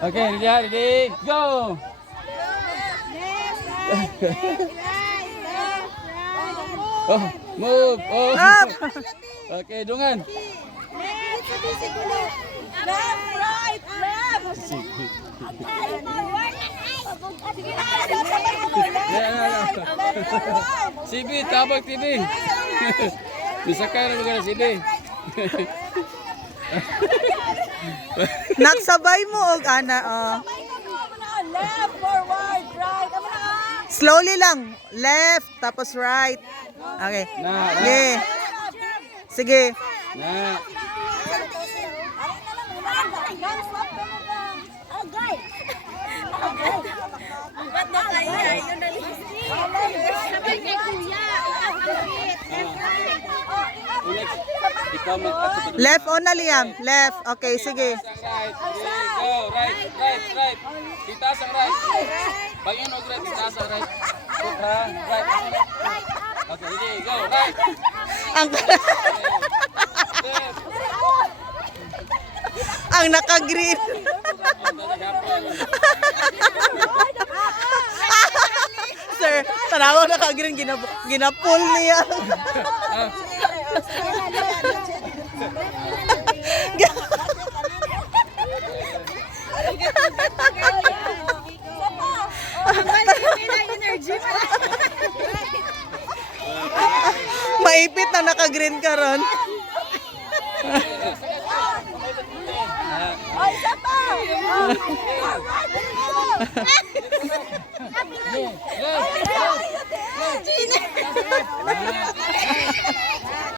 Okay, ready, go! Oh, move! Oh! Okay, dungan! Left, right, left. Sibi, tabag TV! Bisakay na lugar si Sibi. Nagsabay mo og ana. Left, forward, right. Slowly lang. Left tapos right. Okay. Na, Sige. Sige. na. Ikaw mag-ato. Left on na Liam. Left. Okay, sige. Right, go, right. Itaas ang right. Pag-in og right, itaas ang right. Good, ha? Right. Okay, ready, go, right. Ang Left. ang naka-green. Sir, tanawa naka-green ginapul niya. Maipit na naka-green ka ron. Ay, isa pa!